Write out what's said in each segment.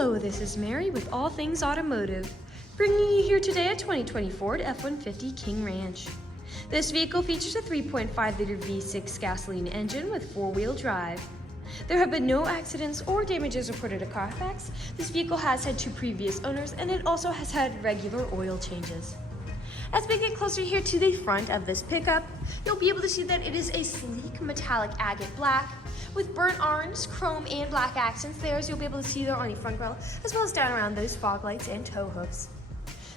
Hello, this is Mary with All Things Automotive, bringing you here today a 2020 Ford F-150 King Ranch. This vehicle features a 3.5-liter V6 gasoline engine with four-wheel drive. There have been no accidents or damages reported at CARFAX. This vehicle has had 2 previous owners, and it also has had regular oil changes. As we get closer here to the front of this pickup, you'll be able to see that it is a sleek metallic agate black with burnt orange, chrome, and black accents there, as you'll be able to see there on the front grille, as well as down around those fog lights and tow hooks.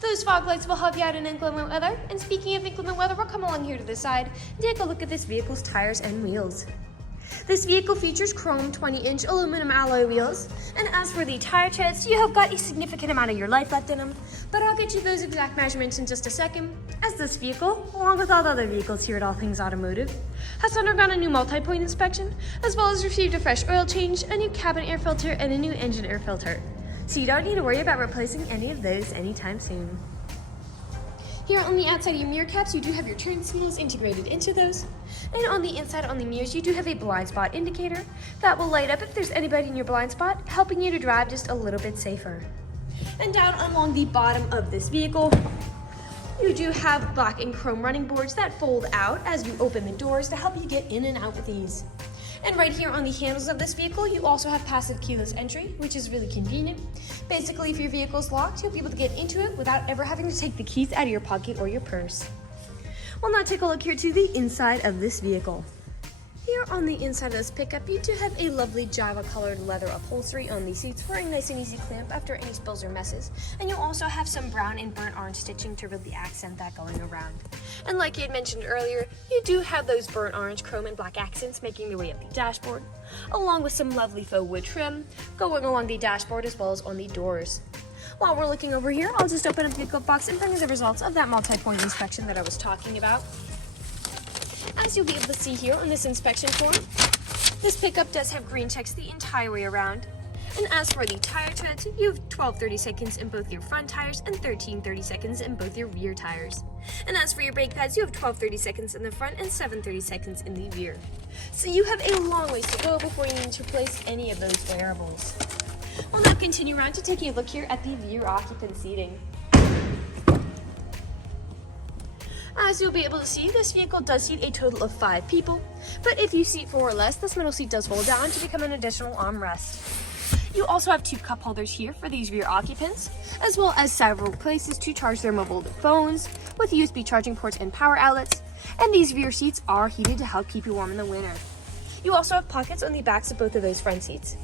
Those fog lights will help you out in inclement weather, and speaking of inclement weather, we'll come along here to the side and take a look at this vehicle's tires and wheels. This vehicle features chrome 20-inch aluminum alloy wheels, and as for the tire treads, you have got a significant amount of your life left in them, but I'll get you those exact measurements in just a second, as this vehicle, along with all the other vehicles here at All Things Automotive, has undergone a new multi-point inspection, as well as received a fresh oil change, a new cabin air filter, and a new engine air filter. So you don't need to worry about replacing any of those anytime soon. Here on the outside of your mirror caps, you do have your turn signals integrated into those. And on the inside on the mirrors, you do have a blind spot indicator that will light up if there's anybody in your blind spot, helping you to drive just a little bit safer. And down along the bottom of this vehicle, you do have black and chrome running boards that fold out as you open the doors to help you get in and out with ease. And right here on the handles of this vehicle, you also have passive keyless entry, which is really convenient. Basically, if your vehicle's locked, you'll be able to get into it without ever having to take the keys out of your pocket or your purse. We'll now take a look here to the inside of this vehicle. Here on the inside of this pickup, you do have a lovely Java-colored leather upholstery on the seats for a nice and easy clamp after any spills or messes. And you'll also have some brown and burnt orange stitching to really accent that going around. And like you had mentioned earlier, you do have those burnt orange, chrome, and black accents making their way up the dashboard, along with some lovely faux wood trim going along the dashboard as well as on the doors. While we're looking over here, I'll just open up the glove box and bring you the results of that multi-point inspection that I was talking about. As you'll be able to see here on this inspection form, this pickup does have green checks the entire way around. And as for the tire treads, you have 12 30-seconds in both your front tires and 13 30-seconds in both your rear tires. And as for your brake pads, you have 12 30-seconds in the front and 7 30-seconds in the rear. So you have a long ways to go before you need to replace any of those variables. We'll now continue around to taking a look here at the rear occupant seating. As you'll be able to see, this vehicle does seat a total of 5 people, but if you seat 4 or less, this middle seat does fold down to become an additional armrest. You also have 2 cup holders here for these rear occupants, as well as several places to charge their mobile phones with USB charging ports and power outlets, and these rear seats are heated to help keep you warm in the winter. You also have pockets on the backs of both of those front seats.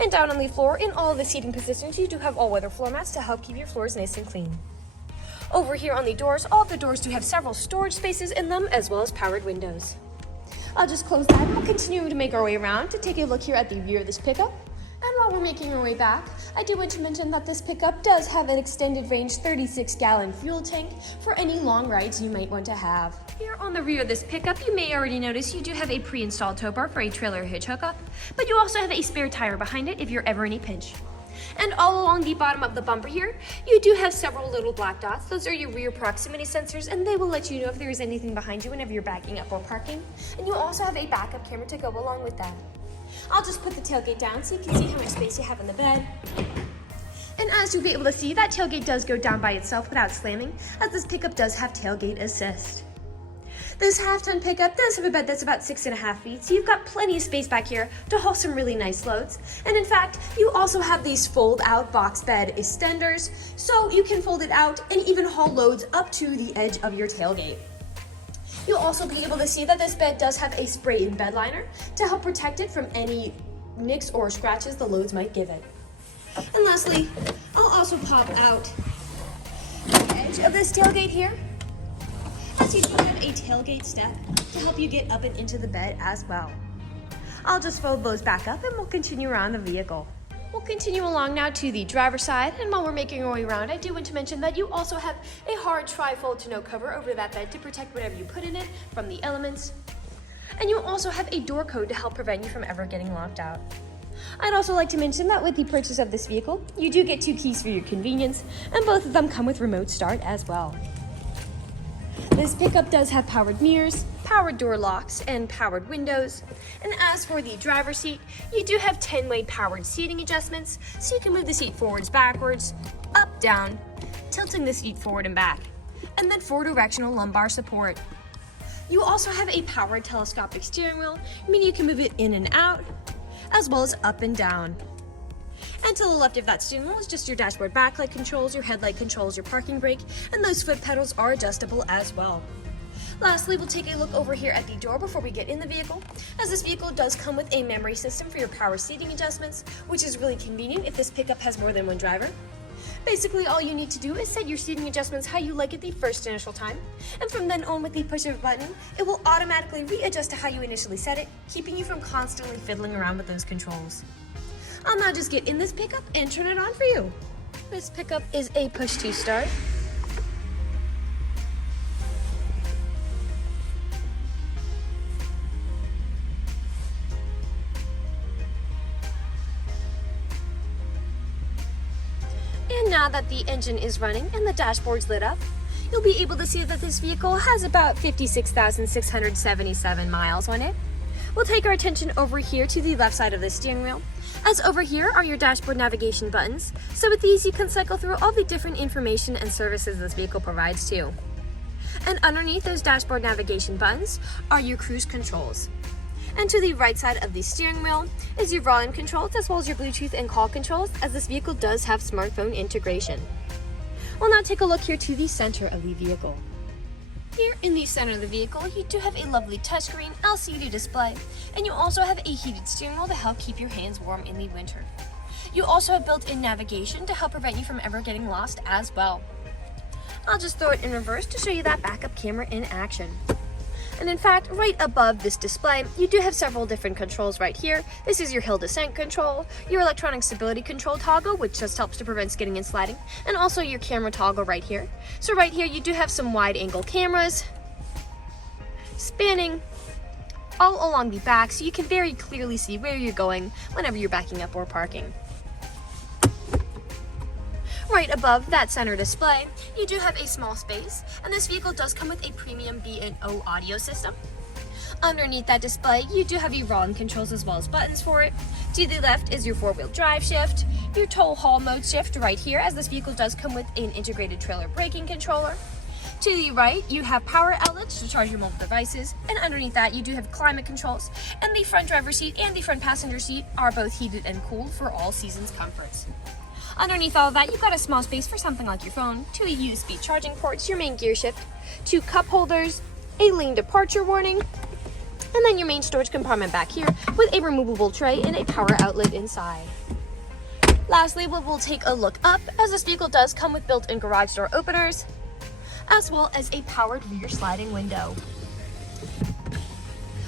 And down on the floor, in all of the seating positions, you do have all-weather floor mats to help keep your floors nice and clean. Over here on the doors, all of the doors do have several storage spaces in them, as well as powered windows. I'll just close that and we'll continue to make our way around to take a look here at the rear of this pickup. And while we're making our way back, I do want to mention that this pickup does have an extended range 36-gallon fuel tank for any long rides you might want to have. Here on the rear of this pickup, you may already notice you do have a pre-installed tow bar for a trailer hitch hookup, but you also have a spare tire behind it if you're ever in a pinch. And all along the bottom of the bumper here, you do have several little black dots. Those are your rear proximity sensors, and they will let you know if there is anything behind you whenever you're backing up or parking. And you also have a backup camera to go along with that. I'll just put the tailgate down so you can see how much space you have in the bed. And as you'll be able to see, that tailgate does go down by itself without slamming, as this pickup does have tailgate assist. This half-ton pickup does have a bed that's about 6.5 feet, so you've got plenty of space back here to haul some really nice loads. And in fact, you also have these fold-out box bed extenders, so you can fold it out and even haul loads up to the edge of your tailgate. You'll also be able to see that this bed does have a spray-in bed liner to help protect it from any nicks or scratches the loads might give it. And lastly, I'll also pop out the edge of this tailgate here, as you do have a tailgate step to help you get up and into the bed as well. I'll just fold those back up and we'll continue around the vehicle. We'll continue along now to the driver's side, and while we're making our way around, I do want to mention that you also have a hard tri-fold tonneau cover over that bed to protect whatever you put in it from the elements. And you also have a door code to help prevent you from ever getting locked out. I'd also like to mention that with the purchase of this vehicle, you do get 2 keys for your convenience, and both of them come with remote start as well. This pickup does have powered mirrors, powered door locks, and powered windows. And as for the driver's seat, you do have 10-way powered seating adjustments, so you can move the seat forwards, backwards, up, down, tilting the seat forward and back, and then 4-directional lumbar support. You also have a powered telescopic steering wheel, meaning you can move it in and out, as well as up and down. And to the left of that steering wheel is just your dashboard backlight controls, your headlight controls, your parking brake, and those foot pedals are adjustable as well. Lastly, we'll take a look over here at the door before we get in the vehicle, as this vehicle does come with a memory system for your power seating adjustments, which is really convenient if this pickup has more than one driver. Basically, all you need to do is set your seating adjustments how you like it the first initial time, and from then on with the push of a button, it will automatically readjust to how you initially set it, keeping you from constantly fiddling around with those controls. I'll now just get in this pickup and turn it on for you. This pickup is a push to start. And now that the engine is running and the dashboard's lit up, you'll be able to see that this vehicle has about 56,677 miles on it. We'll take our attention over here to the left side of the steering wheel, as over here are your dashboard navigation buttons, so with these you can cycle through all the different information and services this vehicle provides to you. And underneath those dashboard navigation buttons are your cruise controls. And to the right side of the steering wheel is your volume controls as well as your Bluetooth and call controls, as this vehicle does have smartphone integration. We'll now take a look here to the center of the vehicle. Here in the center of the vehicle, you do have a lovely touchscreen LCD display, and you also have a heated steering wheel to help keep your hands warm in the winter. You also have built-in navigation to help prevent you from ever getting lost as well. I'll just throw it in reverse to show you that backup camera in action. And in fact, right above this display, you do have several different controls right here. This is your hill descent control, your electronic stability control toggle, which just helps to prevent skidding and sliding, and also your camera toggle right here. So right here, you do have some wide angle cameras, spanning all along the back, so you can very clearly see where you're going whenever you're backing up or parking. Right above that center display, you do have a small space, and this vehicle does come with a premium B&O audio system. Underneath that display, you do have your volume controls as well as buttons for it. To the left is your 4-wheel drive shift, your tow haul mode shift right here, as this vehicle does come with an integrated trailer braking controller. To the right, you have power outlets to charge your mobile devices, and underneath that, you do have climate controls, and the front driver's seat and the front passenger seat are both heated and cooled for all seasons comforts. Underneath all of that, you've got a small space for something like your phone, 2 USB charging ports, your main gear shift, 2 cup holders, a lane departure warning, and then your main storage compartment back here with a removable tray and a power outlet inside. Lastly, we'll take a look up, as this vehicle does come with built-in garage door openers, as well as a powered rear sliding window.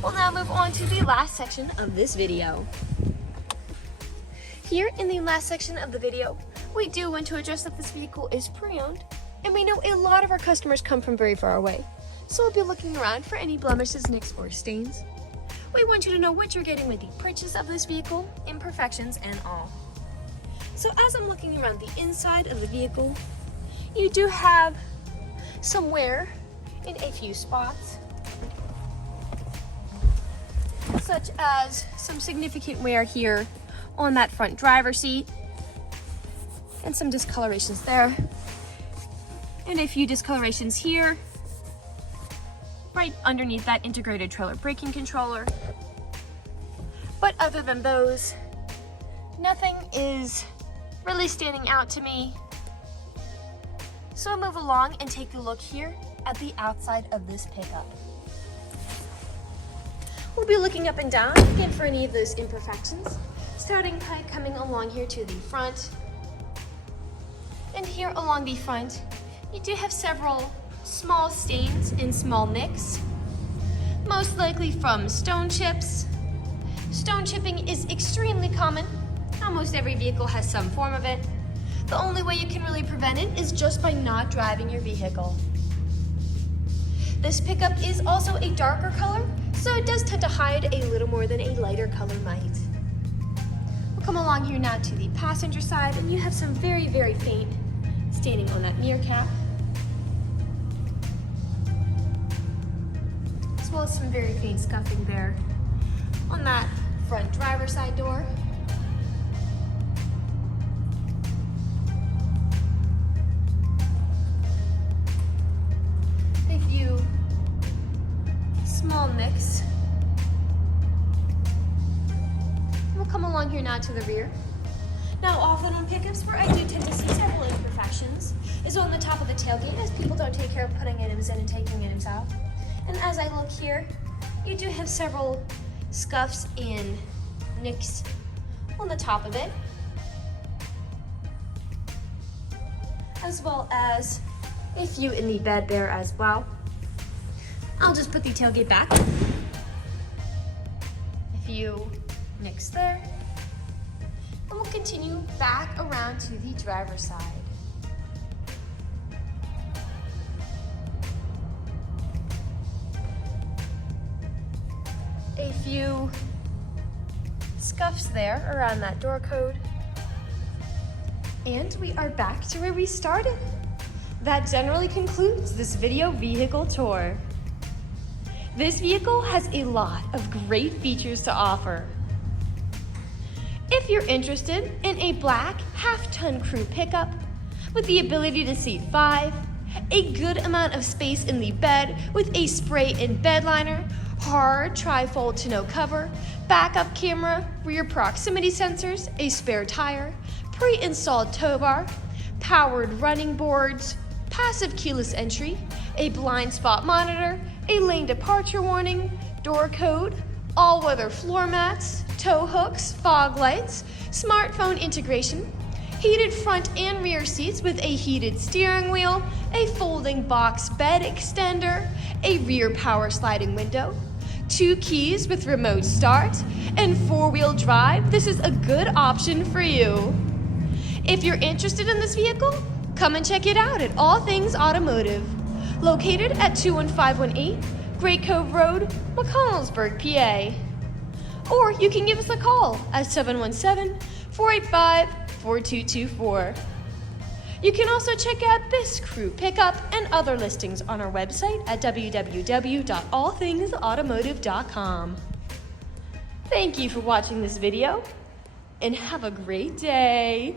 We'll now move on to the last section of this video. Here in the last section of the video, we do want to address that this vehicle is pre-owned, and we know a lot of our customers come from very far away, so we'll be looking around for any blemishes, nicks, or stains. We want you to know what you're getting with the purchase of this vehicle, imperfections and all. So as I'm looking around the inside of the vehicle, you do have some wear in a few spots, such as some significant wear here on that front driver's seat, and some discolorations there, and a few discolorations here, right underneath that integrated trailer braking controller. But other than those, nothing is really standing out to me. So I'll move along and take a look here at the outside of this pickup. We'll be looking up and down again for any of those imperfections. Starting tight coming along here to the front. And here along the front, you do have several small stains and small nicks, most likely from stone chips. Stone chipping is extremely common. Almost every vehicle has some form of it. The only way you can really prevent it is just by not driving your vehicle. This pickup is also a darker color, so it does tend to hide a little more than a lighter color might. Come along here now to the passenger side, and you have some very, very faint staining on that mirror cap. well as some very faint scuffing there on that front driver's side door. A few small nicks. We'll come along here now to the rear. Now, often on pickups where I do tend to see several imperfections is on the top of the tailgate, as people don't take care of putting items in and taking items out. And as I look here, you do have several scuffs and nicks on the top of it, as well as a few in the bed there as well. I'll just put the tailgate back. A few nicks there. And we'll continue back around to the driver's side. A few scuffs there around that door code. And we are back to where we started. That generally concludes this video vehicle tour. This vehicle has a lot of great features to offer. If you're interested in a black half-ton crew pickup with the ability to seat 5, a good amount of space in the bed with a spray-in bedliner, hard tri-fold tonneau cover, backup camera, rear proximity sensors, a spare tire, pre-installed tow bar, powered running boards, passive keyless entry, a blind spot monitor, a lane departure warning, door code, all-weather floor mats, tow hooks, fog lights, smartphone integration, heated front and rear seats with a heated steering wheel, a folding box bed extender, a rear power sliding window, 2 keys with remote start, and 4-wheel drive. This is a good option for you. If you're interested in this vehicle, come and check it out at All Things Automotive, located at 21518 Great Cove Road, McConnellsburg, PA. Or you can give us a call at 717-485-4224. You can also check out this crew pickup and other listings on our website at www.allthingsautomotive.com. Thank you for watching this video, and have a great day.